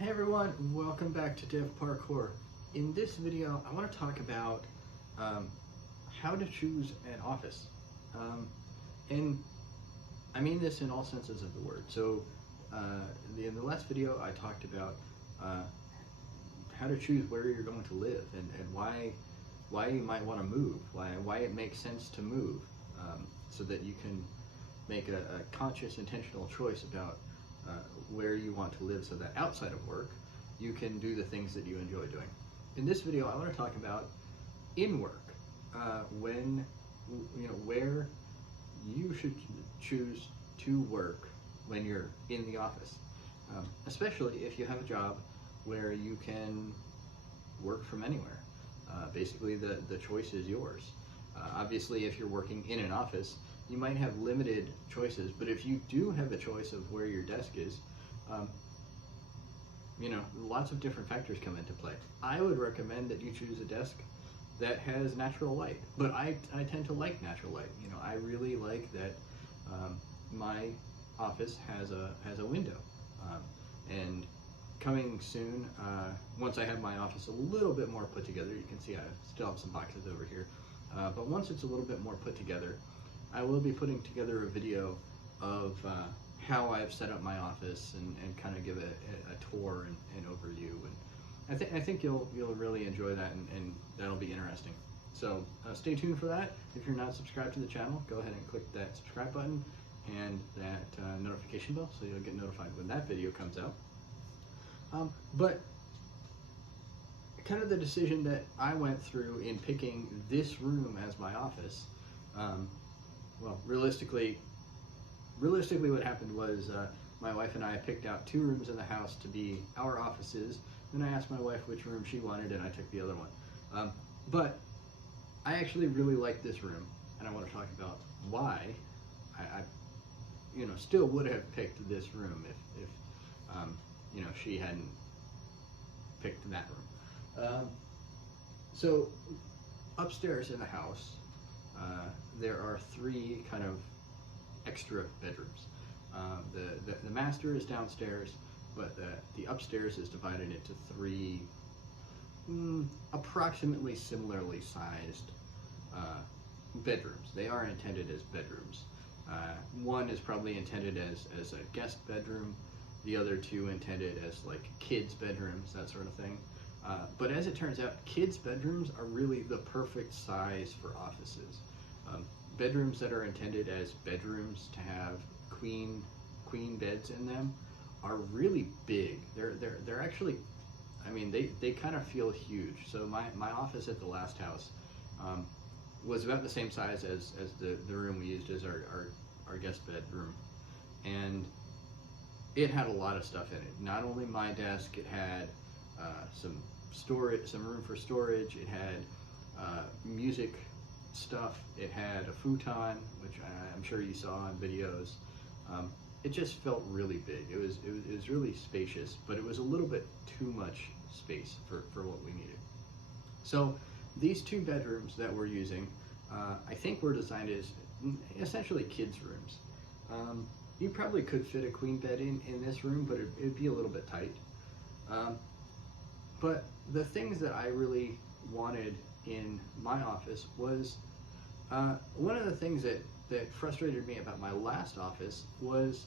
Hey everyone, welcome back to Dev Parkour. In this video, I want to talk about how to choose an office. And I mean this in all senses of the word. So in the last video, I talked about how to choose where you're going to live and why you might want to move, why it makes sense to move, so that you can make a conscious, intentional choice about where you want to live, so that outside of work you can do the things that you enjoy doing. In this video, I want to talk about in work, when where you should choose to work when you're in the office, especially if you have a job where you can work from anywhere. Basically, the choice is yours. Obviously, if you're working in an office, you might have limited choices, but if you do have a choice of where your desk is, lots of different factors come into play. I would recommend that you choose a desk that has natural light, but I tend to like natural light. I really like that my office has a window, and coming soon, once I have my office a little bit more put together, you can see I still have some boxes over here, but once it's a little bit more put together, I will be putting together a video of how I've set up my office and kind of give a tour and overview, and I think you'll really enjoy that, and that'll be interesting. So stay tuned for that. If you're not subscribed to the channel, go ahead and click that subscribe button and that notification bell so you'll get notified when that video comes out. But kind of the decision that I went through in picking this room as my office, well, realistically what happened was my wife and I picked out 2 rooms in the house to be our offices. Then I asked my wife which room she wanted, and I took the other one. But I actually really like this room, and I want to talk about why I still would have picked this room if she hadn't picked that room. So upstairs in the house, there are 3 kind of extra bedrooms. The master is downstairs, but the upstairs is divided into 3 approximately similarly sized bedrooms. They are intended as bedrooms. One is probably intended as a guest bedroom, the other 2 intended as like kids' bedrooms, that sort of thing. But as it turns out, kids' bedrooms are really the perfect size for offices. Bedrooms that are intended as bedrooms to have queen beds in them are really big. They're actually, I mean, they kind of feel huge. So my office at the last house was about the same size as the room we used as our guest bedroom, and it had a lot of stuff in it. Not only my desk, it had some room for storage. It had music stuff. It had a futon, which I'm sure you saw in videos. It just felt really big. It was really spacious, but it was a little bit too much space for what we needed. So these 2 bedrooms that we're using, I think were designed as essentially kids' rooms. You probably could fit a queen bed in this room, but it'd be a little bit tight. But the things that I really wanted in my office was, one of the things that frustrated me about my last office was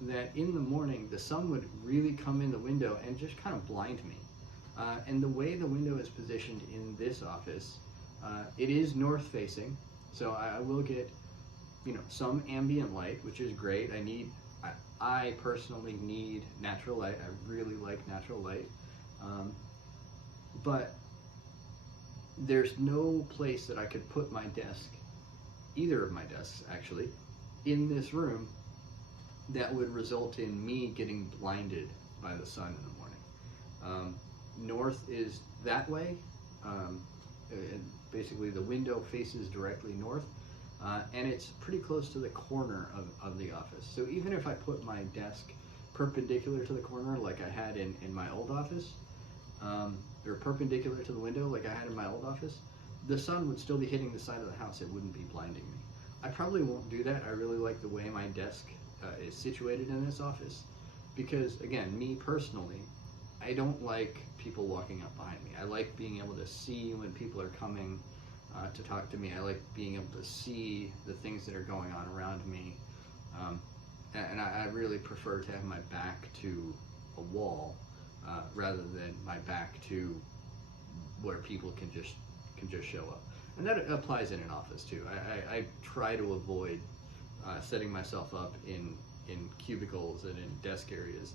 that in the morning the sun would really come in the window and just kind of blind me. And the way the window is positioned in this office, it is north facing, so I will get some ambient light, which is great. I personally need natural light. I really like natural light, but there's no place that I could put my desk, either of my desks actually, in this room that would result in me getting blinded by the sun in the morning. North is that way, and basically the window faces directly north, and it's pretty close to the corner of the office. So even if I put my desk perpendicular to the corner like I had in my old office, or perpendicular to the window like I had in my old office, the sun would still be hitting the side of the house. It wouldn't be blinding me. I probably won't do that. I really like the way my desk is situated in this office, because again, me personally, I don't like people walking up behind me. I like being able to see when people are coming to talk to me. I like being able to see the things that are going on around me. And I really prefer to have my back to a wall rather than my back to where people can just show up. And that applies in an office too. I try to avoid setting myself up in cubicles and in desk areas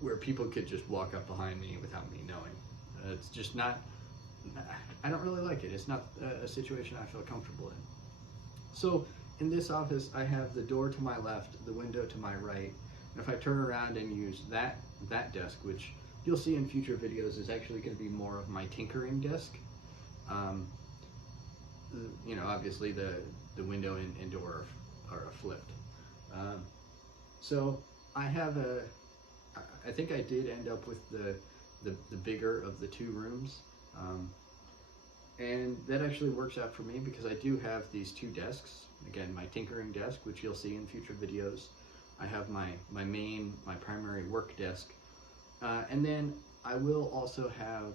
where people could just walk up behind me without me knowing. It's just not, I don't really like it. It's not a situation I feel comfortable in. So in this office, I have the door to my left, the window to my right. And if I turn around and use that desk, which you'll see in future videos is actually going to be more of my tinkering desk. You know, obviously the window and door are flipped. So I have I think I did end up with the bigger of the two rooms. And that actually works out for me because I do have these two desks. Again, my tinkering desk, which you'll see in future videos. I have my primary work desk. And then I will also have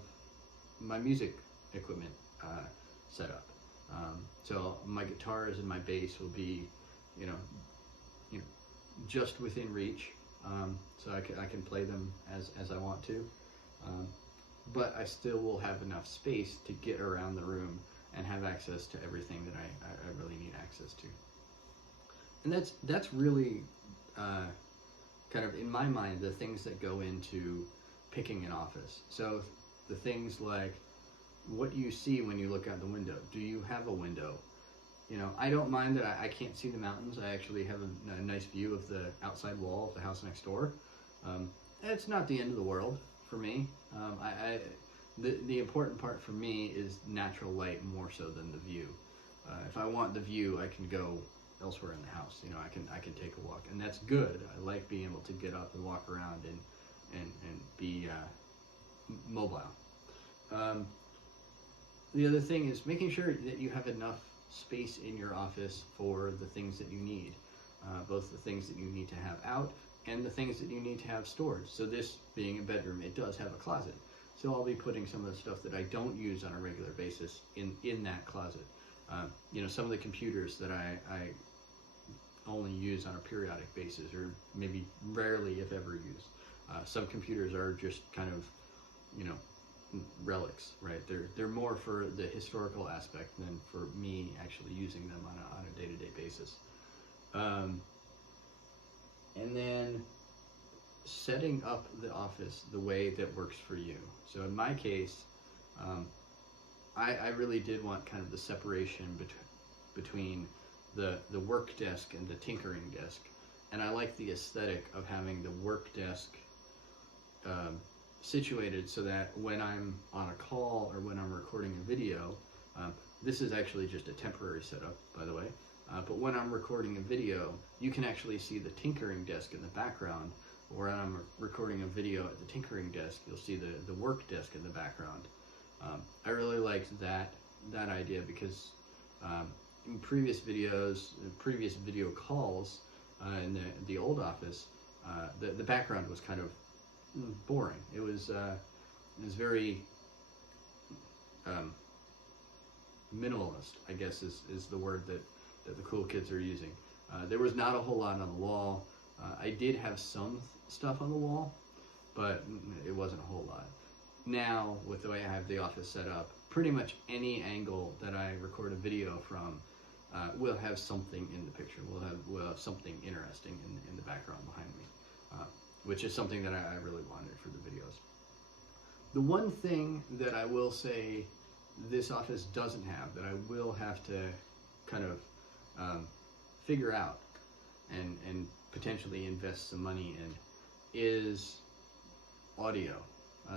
my music equipment set up. So my guitars and my bass will be, you know, just within reach. So I can play them as I want to. But I still will have enough space to get around the room and have access to everything that I really need access to. And that's really kind of, in my mind, the things that go into picking an office. So the things like, what do you see when you look out the window? Do you have a window? You know, I don't mind that I can't see the mountains. I actually have a nice view of the outside wall of the house next door. It's not the end of the world for me. The important part for me is natural light more so than the view. If I want the view, I can go elsewhere in the house. You know, I can take a walk, and that's good. I like being able to get up and walk around and be mobile. The other thing is making sure that you have enough space in your office for the things that you need, both the things that you need to have out and the things that you need to have stored. So this being a bedroom, it does have a closet. So I'll be putting some of the stuff that I don't use on a regular basis in that closet. You know, some of the computers that I only use on a periodic basis, or maybe rarely if ever use. Some computers are just kind of, you know, relics, right? They're more for the historical aspect than for me actually using them on a day-to-day basis. And then setting up the office the way that works for you. So in my case, I really did want kind of the separation between the work desk and the tinkering desk. And I like the aesthetic of having the work desk situated so that when I'm on a call or when I'm recording a video, this is actually just a temporary setup, by the way, but when I'm recording a video, you can actually see the tinkering desk in the background, or when I'm recording a video at the tinkering desk, you'll see the work desk in the background. I really liked that idea because in previous videos, previous video calls in the old office, the background was kind of boring. It was very minimalist, I guess is the word that the cool kids are using. There was not a whole lot on the wall. I did have some stuff on the wall, but it wasn't a whole lot. Now, with the way I have the office set up, pretty much any angle that I record a video from will have something in the picture. We'll have something interesting in the background behind me, which is something that I really wanted for the videos. The one thing that I will say this office doesn't have, that I will have to kind of figure out and potentially invest some money in, is audio.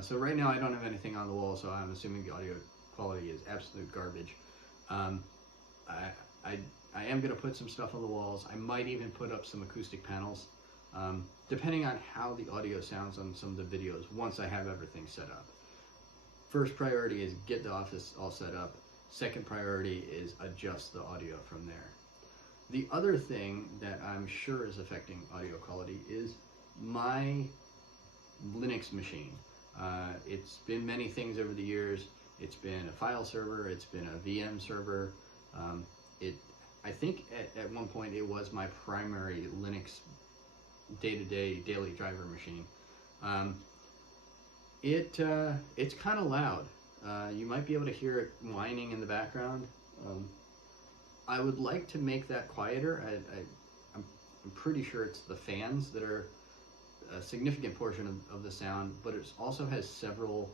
So right now I don't have anything on the wall, so I'm assuming the audio quality is absolute garbage. I am going to put some stuff on the walls. I might even put up some acoustic panels, depending on how the audio sounds on some of the videos once I have everything set up. First priority is get the office all set up. Second priority is adjust the audio from there. The other thing that I'm sure is affecting audio quality is my Linux machine. It's been many things over the years. It's been a file server, it's been a VM server. I think at one point it was my primary Linux day-to-day daily driver machine. It's kind of loud. You might be able to hear it whining in the background. I would like to make that quieter. I'm pretty sure it's the fans that are a significant portion of the sound, but it also has several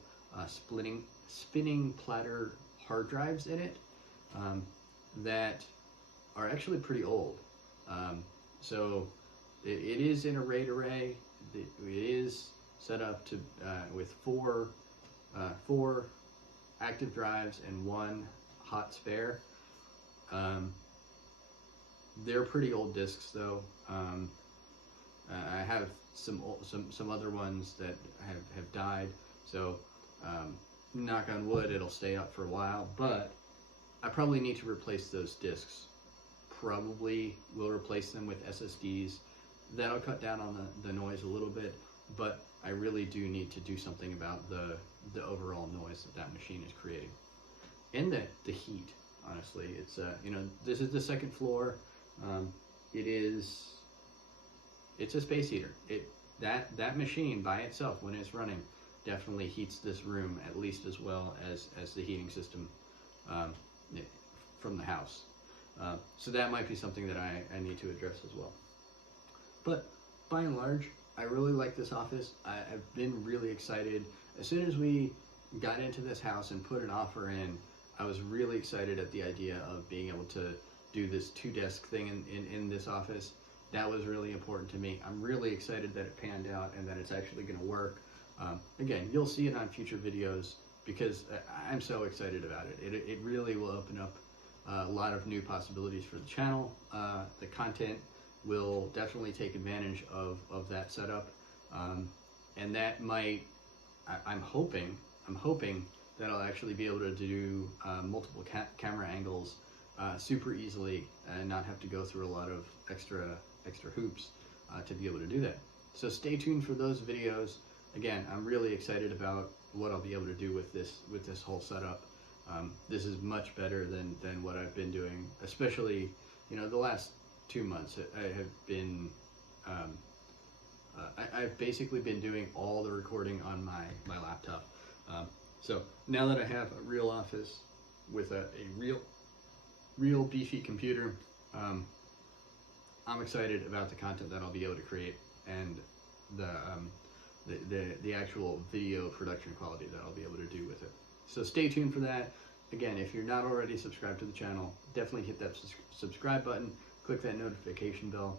spinning platter hard drives in it that are actually pretty old. So it is in a RAID array. It is set up to with four active drives and one hot spare. They're pretty old discs though. I have some other ones that have died, so knock on wood, it'll stay up for a while, but I probably need to replace those discs. Probably will replace them with SSDs. That'll cut down on the noise a little bit, but I really do need to do something about the overall noise that machine is creating. And the heat, honestly. It's this is the second floor. It's a space heater. That machine by itself, when it's running, definitely heats this room at least as well as the heating system from the house. So that might be something that I need to address as well. But by and large, I really like this office. I've been really excited. As soon as we got into this house and put an offer in, I was really excited at the idea of being able to do this 2-desk thing in this office. That was really important to me. I'm really excited that it panned out and that it's actually going to work. Again, you'll see it on future videos because I'm so excited about it. It really will open up a lot of new possibilities for the channel. The content will definitely take advantage of that setup, and that might, I'm hoping that I'll actually be able to do multiple camera angles super easily and not have to go through a lot of extra hoops to be able to do that. So stay tuned for those videos. Again, I'm really excited about what I'll be able to do with this whole setup. This is much better than what I've been doing, especially the last 2 months. I have been I've basically been doing all the recording on my laptop. So now that I have a real office with a real beefy computer, I'm excited about the content that I'll be able to create and the actual video production quality that I'll be able to do with it. So stay tuned for that. Again, if you're not already subscribed to the channel, definitely hit that subscribe button, click that notification bell.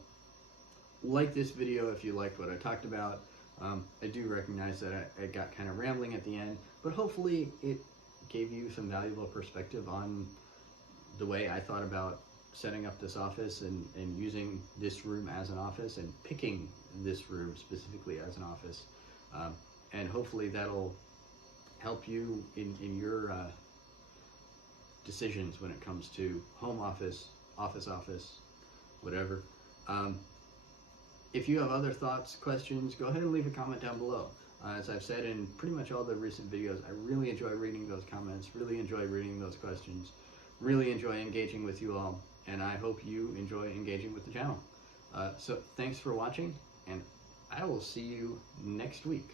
Like this video if you liked what I talked about. I do recognize that I got kind of rambling at the end, but hopefully it gave you some valuable perspective on the way I thought about setting up this office and using this room as an office and picking this room specifically as an office. And hopefully that'll help you in your decisions when it comes to home office, office, whatever. If you have other thoughts, questions, go ahead and leave a comment down below. As I've said in pretty much all the recent videos, I really enjoy reading those comments, really enjoy reading those questions, really enjoy engaging with you all, and I hope you enjoy engaging with the channel. So thanks for watching, and I will see you next week.